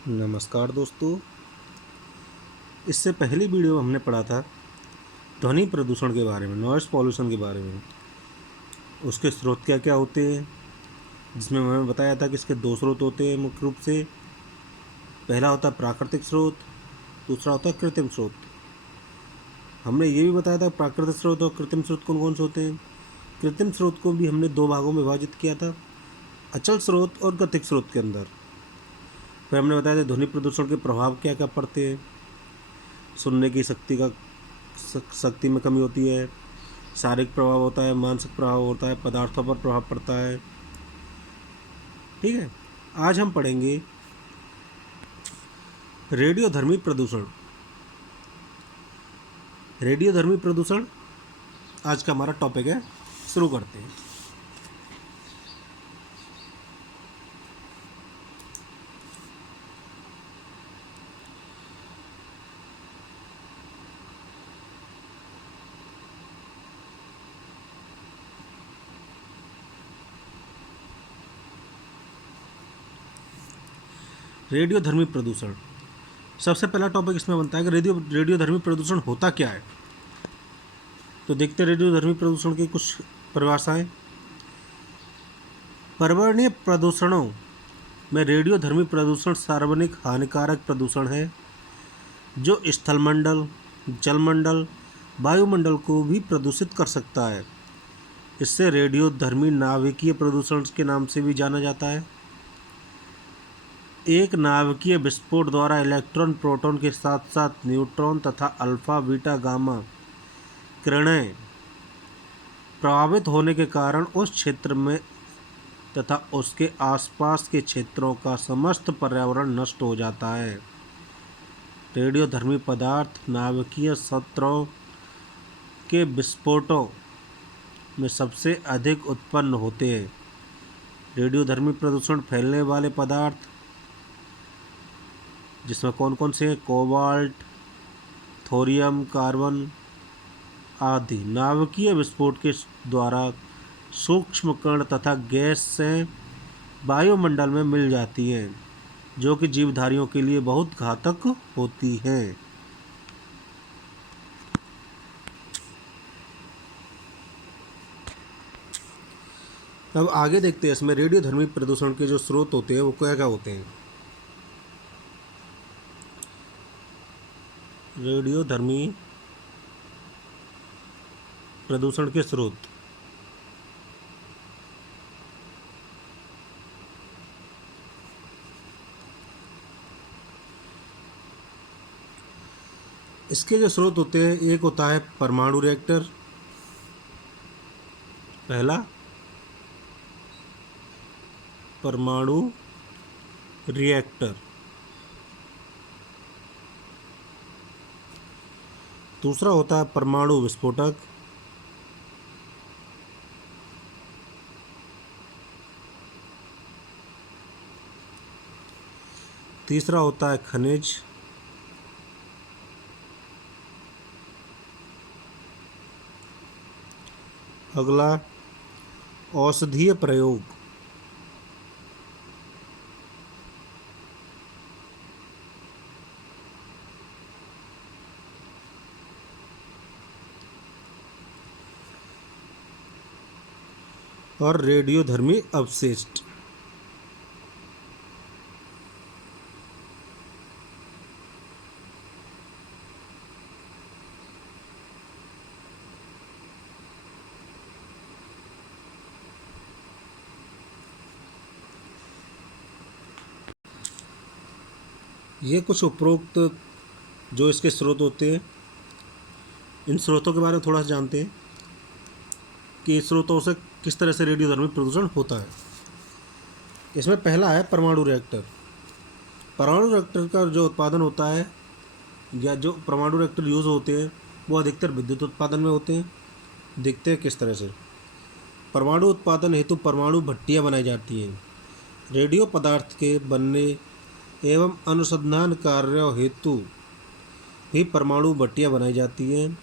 नमस्कार दोस्तों। इससे पहली वीडियो में हमने पढ़ा था ध्वनि प्रदूषण के बारे में, नॉइज़ पॉल्यूशन के बारे में। उसके स्रोत क्या क्या होते हैं, जिसमें मैंने बताया था कि इसके दो स्रोत होते हैं मुख्य रूप से। पहला होता है प्राकृतिक स्रोत, दूसरा होता है कृत्रिम स्रोत। हमने ये भी बताया था प्राकृतिक स्रोत और कृत्रिम स्रोत कौन कौन से होते हैं। कृत्रिम स्रोत को भी हमने दो भागों में विभाजित किया था, अचल स्रोत और गतिक स्रोत के अंदर। फिर हमने बताया था ध्वनि प्रदूषण के प्रभाव क्या क्या पड़ते हैं। सुनने की शक्ति में कमी होती है, शारीरिक प्रभाव होता है, मानसिक प्रभाव होता है, पदार्थों पर प्रभाव पड़ता है। ठीक है, आज हम पढ़ेंगे रेडियोधर्मी प्रदूषण। रेडियोधर्मी प्रदूषण आज का हमारा टॉपिक है। शुरू करते हैं। रेडियोधर्मी प्रदूषण, सबसे पहला टॉपिक इसमें बनता है कि रेडियोधर्मी प्रदूषण होता क्या है। तो देखते हैं रेडियोधर्मी प्रदूषण की कुछ परिभाषाएं। पर्यावरणीय प्रदूषणों में रेडियोधर्मी प्रदूषण सार्वजनिक हानिकारक प्रदूषण है जो स्थलमंडल, जलमंडल, वायुमंडल को भी प्रदूषित कर सकता है। इससे रेडियोधर्मी नाभिकीय प्रदूषण के नाम से भी जाना जाता है। एक नाभिकीय विस्फोट द्वारा इलेक्ट्रॉन, प्रोटॉन के साथ साथ न्यूट्रॉन तथा अल्फा, बीटा, गामा किरणें प्रभावित होने के कारण उस क्षेत्र में तथा उसके आसपास के क्षेत्रों का समस्त पर्यावरण नष्ट हो जाता है। रेडियोधर्मी पदार्थ नाभिकीय स्रोतों के विस्फोटों में सबसे अधिक उत्पन्न होते हैं। रेडियोधर्मी प्रदूषण फैलने वाले पदार्थ जिसमें कौन कौन से हैं? कोबाल्ट, थोरियम, कार्बन आदि नाभिकीय विस्फोट के द्वारा सूक्ष्म कण तथा गैस से वायुमंडल में मिल जाती हैं, जो कि जीवधारियों के लिए बहुत घातक होती हैं। अब आगे देखते हैं इसमें रेडियोधर्मी प्रदूषण के जो स्रोत होते हैं वो क्या क्या होते हैं। रेडियोधर्मी प्रदूषण के स्रोत, इसके जो स्रोत होते हैं, एक होता है परमाणु रिएक्टर, पहला परमाणु रिएक्टर, दूसरा होता है परमाणु विस्फोटक, तीसरा होता है खनिज, अगला औषधीय प्रयोग, और रेडियोधर्मी अवशिष्ट। ये कुछ उपरोक्त जो इसके स्रोत होते हैं, इन स्रोतों के बारे में थोड़ा सा जानते हैं कि इस स्रोतों से किस तरह से रेडियोधर्मी प्रदूषण होता है। इसमें पहला है परमाणु रिएक्टर। परमाणु रिएक्टर का जो उत्पादन होता है या जो परमाणु रिएक्टर यूज़ होते हैं वो अधिकतर विद्युत उत्पादन में होते हैं। देखते हैं किस तरह से। परमाणु उत्पादन हेतु परमाणु भट्टियाँ बनाई जाती हैं। रेडियो पदार्थ के बनने एवं अनुसंधान कार्यों हेतु भी परमाणु भट्टियाँ बनाई जाती हैं।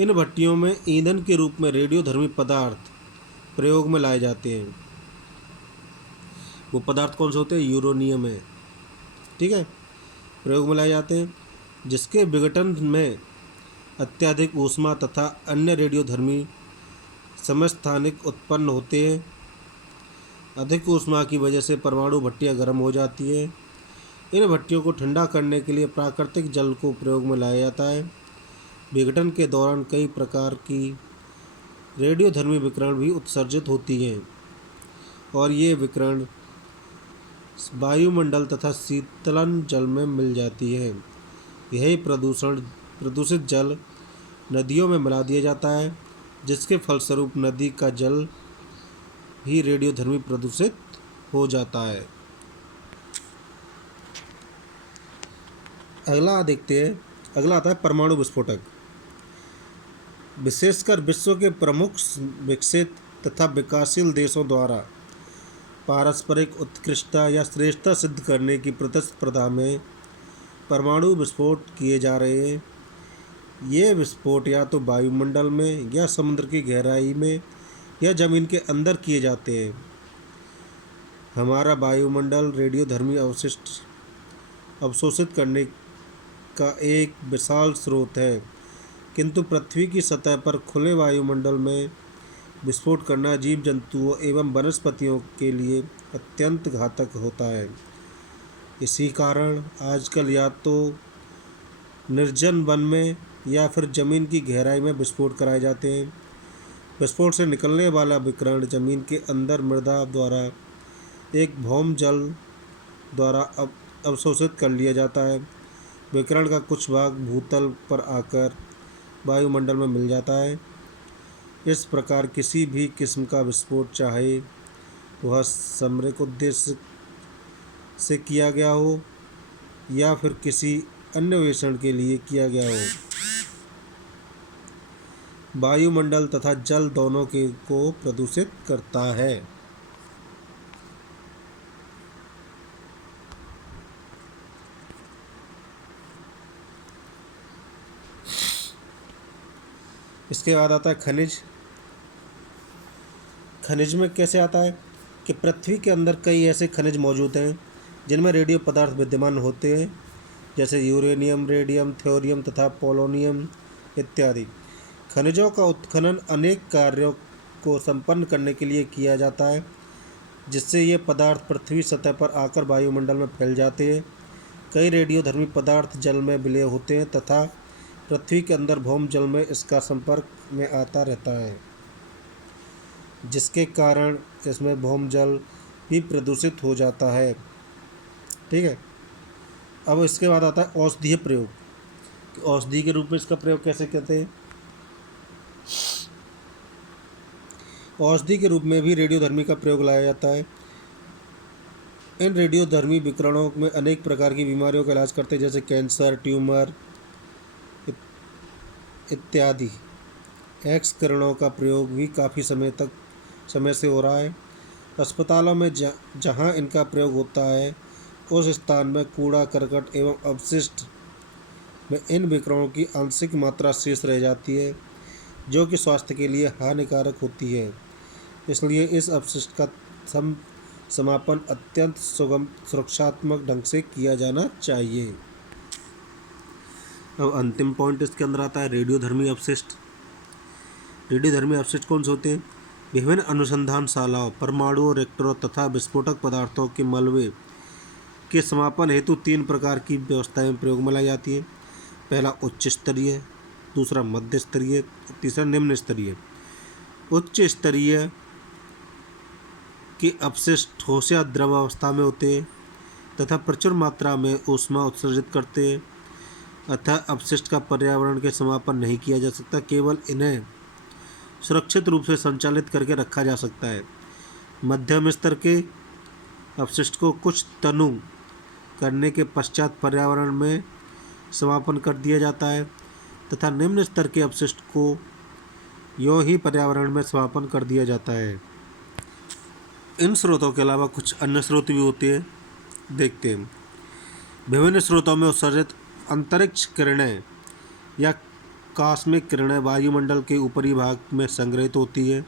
इन भट्टियों में ईंधन के रूप में रेडियोधर्मी पदार्थ प्रयोग में लाए जाते हैं। वो पदार्थ कौन से होते हैं? यूरेनियम है। ठीक है। प्रयोग में लाए जाते हैं, जिसके विघटन में अत्यधिक ऊष्मा तथा अन्य रेडियोधर्मी समस्थानिक उत्पन्न होते हैं। अधिक ऊष्मा की वजह से परमाणु भट्टियाँ गर्म हो जाती है। इन भट्टियों को ठंडा करने के लिए प्राकृतिक जल को प्रयोग में लाया जाता है। विघटन के दौरान कई प्रकार की रेडियोधर्मी विकिरण भी उत्सर्जित होती हैं और ये विकिरण वायुमंडल तथा शीतलन जल में मिल जाती है। यही प्रदूषित जल नदियों में मिला दिया जाता है, जिसके फलस्वरूप नदी का जल भी रेडियोधर्मी प्रदूषित हो जाता है। अगला आता है परमाणु विस्फोटक। विशेषकर विश्व के प्रमुख विकसित तथा विकासशील देशों द्वारा पारस्परिक उत्कृष्टता या श्रेष्ठता सिद्ध करने की प्रतिस्पर्धा में परमाणु विस्फोट किए जा रहे हैं। ये विस्फोट या तो वायुमंडल में या समुद्र की गहराई में या जमीन के अंदर किए जाते हैं। हमारा वायुमंडल रेडियोधर्मी अवशिष्ट अवशोषित करने का एक विशाल स्रोत है, किंतु पृथ्वी की सतह पर खुले वायुमंडल में विस्फोट करना जीव जंतुओं एवं वनस्पतियों के लिए अत्यंत घातक होता है। इसी कारण आजकल या तो निर्जन वन में या फिर जमीन की गहराई में विस्फोट कराए जाते हैं। विस्फोट से निकलने वाला विकिरण जमीन के अंदर मृदा द्वारा एक भौम जल द्वारा अवशोषित कर लिया जाता है। विकिरण का कुछ भाग भूतल पर आकर वायुमंडल में मिल जाता है। इस प्रकार किसी भी किस्म का विस्फोट, चाहे वह सामरिक उद्देश्य से किया गया हो या फिर किसी अन्वेषण के लिए किया गया हो, वायुमंडल तथा जल दोनों को प्रदूषित करता है। इसके बाद आता है खनिज। खनिज में कैसे आता है कि पृथ्वी के अंदर कई ऐसे खनिज मौजूद हैं जिनमें रेडियो पदार्थ विद्यमान होते हैं, जैसे यूरेनियम, रेडियम, थोरियम तथा पोलोनियम इत्यादि। खनिजों का उत्खनन अनेक कार्यों को संपन्न करने के लिए किया जाता है, जिससे ये पदार्थ पृथ्वी सतह पर आकर वायुमंडल में फैल जाते हैं। कई रेडियोधर्मी पदार्थ जल में विलय होते हैं तथा पृथ्वी के अंदर भौम जल में इसका संपर्क में आता रहता है, जिसके कारण इसमें भौम जल भी प्रदूषित हो जाता है। ठीक है। अब इसके बाद आता है औषधीय प्रयोग। औषधि के रूप में इसका प्रयोग कैसे करते हैं? औषधि के रूप में भी रेडियोधर्मी का प्रयोग लाया जाता है। इन रेडियोधर्मी विकिरणों में अनेक प्रकार की बीमारियों का इलाज करते हैं, जैसे कैंसर, ट्यूमर इत्यादि। एक्स किरणों का प्रयोग भी काफ़ी समय से हो रहा है। अस्पतालों में जहाँ इनका प्रयोग होता है, उस स्थान में कूड़ा करकट एवं अपशिष्ट में इन विकिरणों की आंशिक मात्रा शेष रह जाती है, जो कि स्वास्थ्य के लिए हानिकारक होती है। इसलिए इस अपशिष्ट का समापन अत्यंत सुरक्षात्मक ढंग से किया जाना चाहिए। अब अंतिम पॉइंट इसके अंदर आता है रेडियोधर्मी अपशिष्ट। रेडियोधर्मी अपशिष्ट कौन से होते हैं? विभिन्न अनुसंधानशालाओं, परमाणु रिएक्टरों तथा विस्फोटक पदार्थों के मलबे के समापन हेतु 3 प्रकार की व्यवस्थाएं प्रयोग में लाई जाती हैं। पहला उच्च स्तरीय, दूसरा मध्य स्तरीय, तीसरा निम्न स्तरीय। उच्च स्तरीय के अपशिष्ट ठोस या द्रव अवस्था में होते हैं तथा प्रचुर मात्रा में ऊष्मा उत्सर्जित करते हैं, अतः अपशिष्ट का पर्यावरण के समापन नहीं किया जा सकता, केवल इन्हें सुरक्षित रूप से संचालित करके रखा जा सकता है। मध्यम स्तर के अपशिष्ट को कुछ तनु करने के पश्चात पर्यावरण में समापन कर दिया जाता है तथा निम्न स्तर के अपशिष्ट को यूं ही पर्यावरण में समापन कर दिया जाता है। इन स्रोतों के अलावा कुछ अन्य स्रोत भी होते हैं, देखते हैं। विभिन्न स्रोतों में उत्सर्जित अंतरिक्ष किरणें या कॉस्मिक किरणें वायुमंडल के ऊपरी भाग में संग्रहित होती है।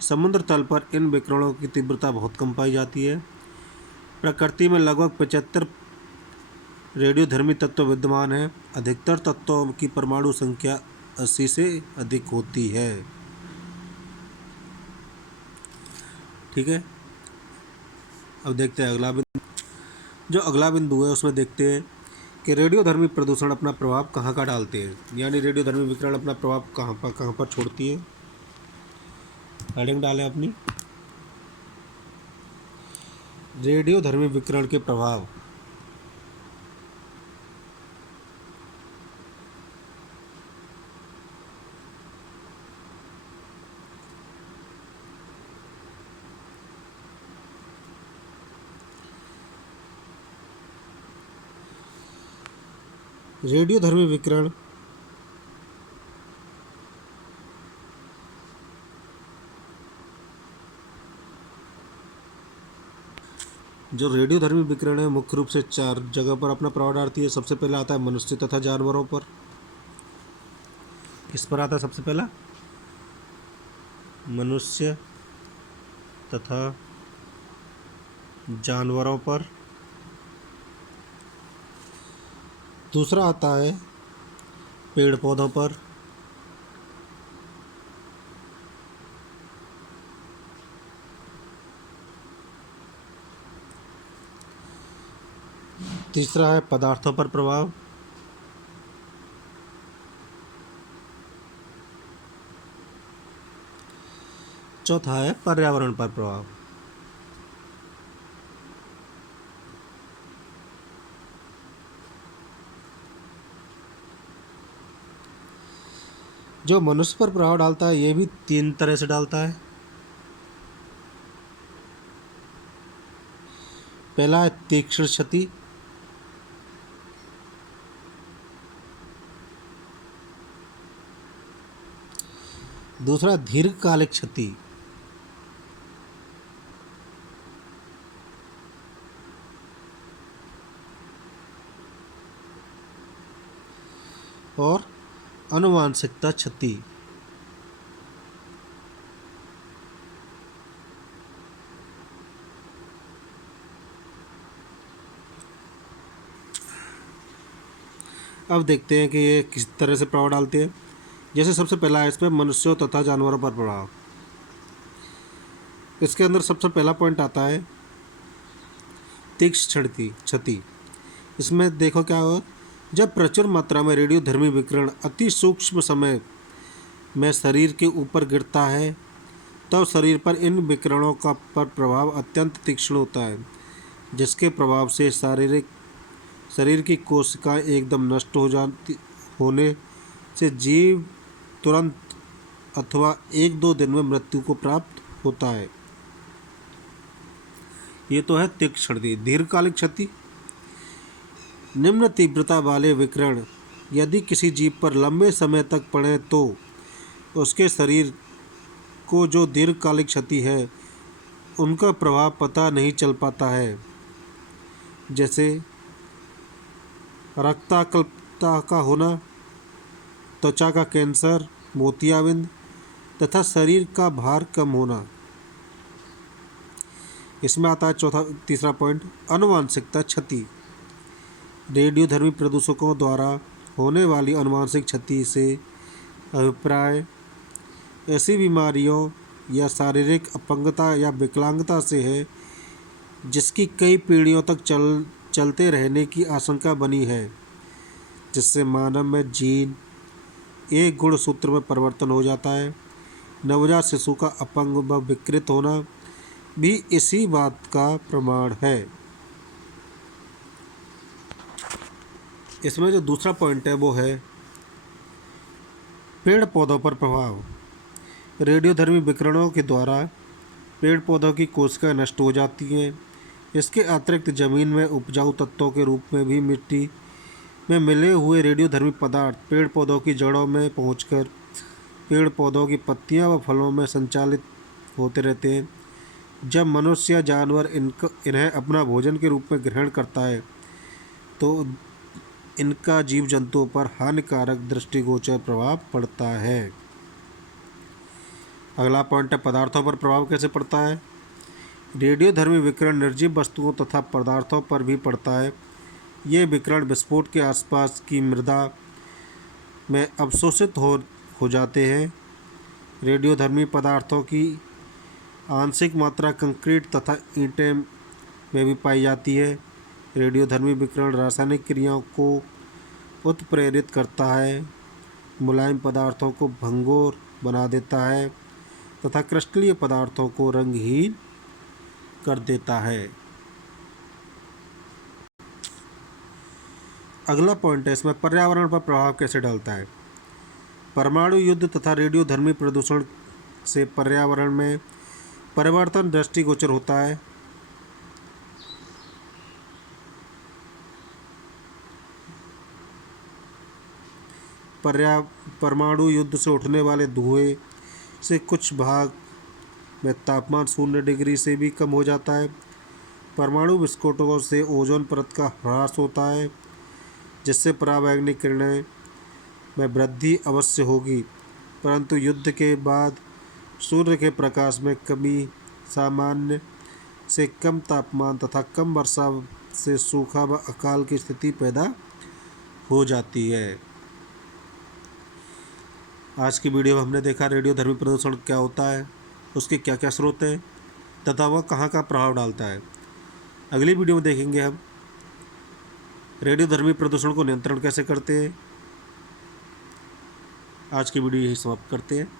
समुद्र तल पर इन विकिरणों की तीव्रता बहुत कम पाई जाती है। प्रकृति में लगभग रेडियोधर्मी तत्व विद्यमान है। अधिकतर तत्वों की परमाणु संख्या 80 से अधिक होती है। ठीक है, अब देखते हैं अगला बिंदु। जो अगला बिंदु है उसमें देखते हैं कि रेडियोधर्मी प्रदूषण अपना प्रभाव कहाँ कहाँ डालते हैं, यानी रेडियोधर्मी विकिरण अपना प्रभाव कहाँ पर छोड़ती है। हेडिंग डालें अपनी, रेडियोधर्मी विकिरण के प्रभाव। रेडियोधर्मी विकिरण जो रेडियोधर्मी विकिरण है मुख्य रूप से 4 जगह पर अपना प्रभाव डालती है। सबसे पहले आता है मनुष्य तथा जानवरों पर। किस पर आता है सबसे पहला? मनुष्य तथा जानवरों पर। दूसरा आता है पेड़ पौधों पर। तीसरा है पदार्थों पर प्रभाव। चौथा है पर्यावरण पर प्रभाव। जो मनुष्य पर प्रभाव डालता है ये भी 3 तरह से डालता है। पहला है तीक्ष्ण क्षति। दूसरा दीर्घकालिक क्षति। और अनुवांशिकता क्षति। अब देखते हैं कि ये किस तरह से प्रभाव डालते हैं। जैसे सबसे पहला है इसमें मनुष्यों तथा जानवरों पर प्रभाव। इसके अंदर सबसे पहला पॉइंट आता है तीक्ष्ण क्षति। इसमें देखो क्या हो, जब प्रचुर मात्रा में रेडियोधर्मी विकिरण अति सूक्ष्म समय में शरीर के ऊपर गिरता है तब शरीर पर इन विकिरणों का पर प्रभाव अत्यंत तीक्ष्ण होता है, जिसके प्रभाव से शरीर की कोशिकाएं एकदम नष्ट होने से जीव तुरंत अथवा 1-2 दिन में मृत्यु को प्राप्त होता है। ये तो है तीक्ष्ण क्षति। दीर्घकालिक क्षति, निम्न तीव्रता वाले विकिरण यदि किसी जीव पर लंबे समय तक पड़े तो उसके शरीर को जो दीर्घकालिक क्षति है उनका प्रभाव पता नहीं चल पाता है, जैसे रक्ताल्पता का होना, त्वचा का कैंसर, मोतियाबिंद तथा शरीर का भार कम होना। इसमें आता है तीसरा पॉइंट अनुवांशिकता क्षति। रेडियोधर्मी प्रदूषकों द्वारा होने वाली अनुवांशिक क्षति से अभिप्राय ऐसी बीमारियों या शारीरिक अपंगता या विकलांगता से है जिसकी कई पीढ़ियों तक चलते रहने की आशंका बनी है, जिससे मानव में जीन एक गुणसूत्र में परिवर्तन हो जाता है। नवजात शिशु का अपंग व विकृत होना भी इसी बात का प्रमाण है। इसमें जो दूसरा पॉइंट है वो है पेड़ पौधों पर प्रभाव। रेडियोधर्मी विकिरणों के द्वारा पेड़ पौधों की कोशिकाएं नष्ट हो जाती हैं। इसके अतिरिक्त जमीन में उपजाऊ तत्वों के रूप में भी मिट्टी में मिले हुए रेडियोधर्मी पदार्थ पेड़ पौधों की जड़ों में पहुंचकर पेड़ पौधों की पत्तियां व फलों में संचालित होते रहते हैं। जब मनुष्य या जानवर इन्हें अपना भोजन के रूप में ग्रहण करता है तो इनका जीव जंतुओं पर हानिकारक दृष्टिगोचर प्रभाव पड़ता है। अगला पॉइंट है पदार्थों पर प्रभाव कैसे पड़ता है। रेडियोधर्मी विकिरण निर्जीव वस्तुओं तथा पदार्थों पर भी पड़ता है। ये विकिरण विस्फोट के आसपास की मृदा में अवशोषित हो जाते हैं। रेडियोधर्मी पदार्थों की आंशिक मात्रा कंक्रीट तथा ईंटें में भी पाई जाती है। रेडियोधर्मी विकिरण रासायनिक क्रियाओं को उत्प्रेरित करता है, मुलायम पदार्थों को भंगुर बना देता है तथा क्रिस्टलीय पदार्थों को रंगहीन कर देता है। अगला पॉइंट है इसमें, पर्यावरण पर प्रभाव कैसे डालता है। परमाणु युद्ध तथा रेडियोधर्मी प्रदूषण से पर्यावरण में परिवर्तन दृष्टिगोचर होता है। परमाणु युद्ध से उठने वाले धुएं से कुछ भाग में तापमान 0 डिग्री से भी कम हो जाता है। परमाणु विस्फोटों से ओजोन परत का ह्रास होता है, जिससे परावैंगनिक किरणें में वृद्धि अवश्य होगी, परंतु युद्ध के बाद सूर्य के प्रकाश में कमी, सामान्य से कम तापमान तथा कम वर्षा से सूखा व अकाल की स्थिति पैदा हो जाती है। आज की वीडियो में हमने देखा रेडियोधर्मी प्रदूषण क्या होता है, उसके क्या क्या स्रोत हैं तथा वह कहाँ का प्रभाव डालता है। अगली वीडियो में देखेंगे हम रेडियोधर्मी प्रदूषण को नियंत्रण कैसे करते हैं। आज की वीडियो यही समाप्त करते हैं।